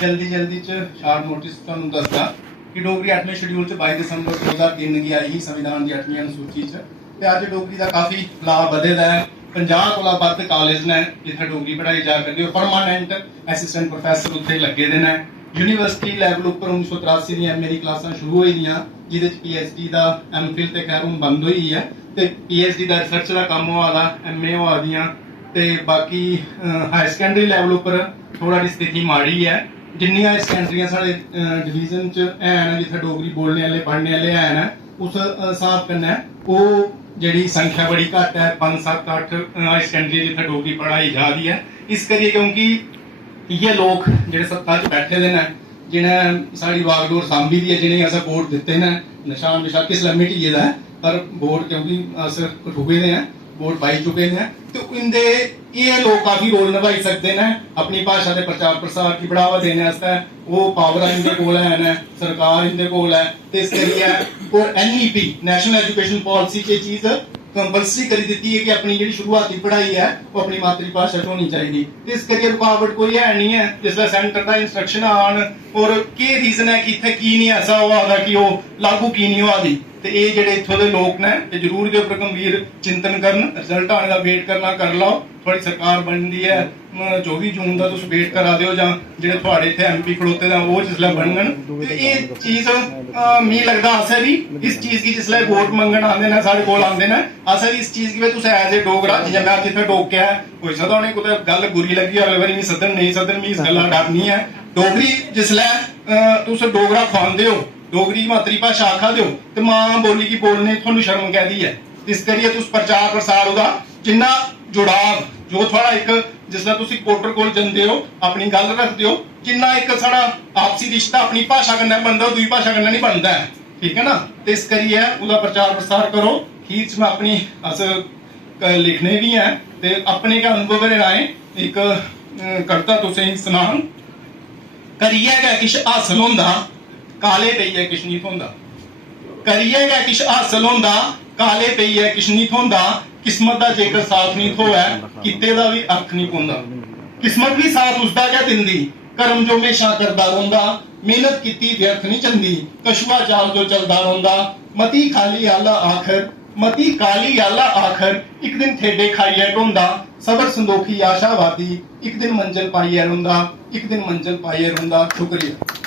जल्दी जल्दी च शार्ट नोटिस तुहानूं दसदा कि डोगरी 8वें शेड्यूल च 22 दिसंबर 2003 गी आई ही संविधान की 8वीं अनुसूची च ते अज डोगरी का काफ़ी लाभ बधे दा है। 50 कोला वध कॉलेज ने जिथे डोगरी पढ़ाई जा करदी है। परमानेंट एसिस्टेंट प्रोफैसर उत्थे लगे दे ने। यूनीवर्सिटी लैवल उपर 1983 दी MA दी क्लासां शुरू होई दियां जिहदे च PhD दा MPhil ते खैर हुण बंद होई है ते PhD दा रिसर्च दा काम होआ दा, MA होआ दियां ते बाकी हायर सकैंडरी लैवल उपर थोड़ा जी स्थिति माड़ी है। जिन्नियां हायर सकैंडरियां साढ़े डिवीजन च हैन जिथे डोगरी बोलने वाले पढ़ने वाले हैन उस हिसाब कन्नै ओह जिहड़ी संख्या बड़ी घट है। 5 7 8 हायर सकैंडरी जिथे डोगरी पढ़ाई जा रही है। इस करिए क्योंकि इ'यै लोग जेह्ड़े सत्ता च बैठे दे न जिन्हें साढ़ी वागडोर सांभी दी है, जिन्हें असें वोट दित्ते न, निशान बेशक इसलै मिटी गेदा है पर वोट क्योंकि अस कठुए दे हैं, वोट पाई चुके हैं तो इंदे ये लोग काफी रोल निभाई सकते हैं अपनी भाषा के प्रचार प्रसार की बढ़ावा देने वास्ते। वो पावर इनके कोल है, सरकार इनके कोल है तो इस करिए और NEP नेशनल एजुकेशन पॉलिसी च चीज कंपलसरी करी दी है कि अपनी जी शुरुआती पढ़ाई है वो अपनी मातृभाषा च होनी चाहिए। इस करिए रुकावट कोई है नहीं है जिसले सेंटर का इंस्ट्रक्शन आन और के रीजन है कि इतने की नहीं ऐसा हुआ कि वो लागू की नहीं हुआ दी ਤੇ ਇਹ ਜਿਹੜੇ ਇੱਥੋਂ ਦੇ ਲੋਕ ਨੇ ਤੇ ਜ਼ਰੂਰ ਦੇ ਉੱਪਰ ਗੰਭੀਰ ਚਿੰਤਨ ਕਰਨ। ਰਿਜ਼ਲਟ ਆਉਣ ਦਾ ਵੇਟ ਕਰਨਾ ਕਰ ਲਓ। ਤੁਹਾਡੀ ਸਰਕਾਰ ਬਣਦੀ ਹੈ 24 ਜੂਨ ਦਾ ਤੁਸੀਂ ਵੇਟ ਕਰਾ ਦਿਓ ਜਾਂ ਜਿਹੜੇ ਤੁਹਾਡੇ ਇੱਥੇ MP ਖਲੋਤੇ ਦਾ ਉਹ ਜਿਸਲੇ ਬਣਨ ਤੇ ਇਹ ਚੀਜ਼ ਮੈਨੂੰ ਲੱਗਦਾ ਅਸਰ ਵੀ ਇਸ ਚੀਜ਼ ਦੀ ਜਿਸਲੇ ਵੋਟ ਮੰਗਣ ਆਉਂਦੇ ਨੇ ਸਾਡੇ ਕੋਲ ਆਉਂਦੇ ਨੇ ਅਸਰ ਇਸ ਚੀਜ਼ ਦੀ ਤੁਸੀਂ ਐਜ਼ ਏ ਡੋਗਰਾ ਜਿਵੇਂ ਮੈਂ ਜਿੱਥੇ ਟੋਕਿਆ ਕੋਈ ਸਦਾ ਉਹਨੇ ਕੋਈ ਗੱਲ ਬੁਰੀ ਲੱਗੀ ਹੋਵੇ ਵਾਰੀ ਨਹੀਂ ਸਦਨ ਨਹੀਂ ਸਦਨ ਵੀ ਇਸ ਗੱਲਾਂ ਡਰ ਨਹੀਂ ਹੈ। ਡੋਗਰੀ ਜਿਸਲੇ ਤੁਸੀਂ ਡੋਗਰਾ ਖਾਂਦੇ ਹੋ डोगरी मातृभाषा आखा दो तो मां बोली की बोलने थोड़ी शर्म कह दी है। इस करिए तुस प्रचार प्रसार होगा जिन्ना जुड़ाव जो थोड़ा एक जिसला तुसी कोर्टर कोल जंदे हो अपनी गल रखते हो जिन्ना एक साड़ा आपसी रिश्ता अपनी भाषा कन्नै बनदा दूई भाषा कन्नै नहीं बनता है, ठीक है ना। तो इस करिए उसका प्रचार प्रसार करो। खीर च मैं अपनी अस लिखने भी हैं तो अपने के अनुभव दे राएं एक कविता तुसें सुनां। करिए गै किश हासल होंदा काले पईए किश नहीं थोंदा। करिए गै किश हासल होंदा काले पईए किश नहीं थोंदा। किस्मत दा जेकर साथ नहीं थोए किते दा भी अर्थ नहीं पौंदा। किस्मत भी साथ उसदा क्या दिंदी कर्म जो हमेशा करदा रौंदा। मेहनत कीती व्यर्थ नहीं चंदी कशुआ चाल जो चलदा रौंदा। मती खाली आला आखर मती काली आला आखर एक दिन ठेडे खाइए ढोंदा। सबर संदोखी आशावादी एक दिन मंजिल पाइए रोंदा एक दिन मंजिल पाइए रोंदा। शुक्रिया।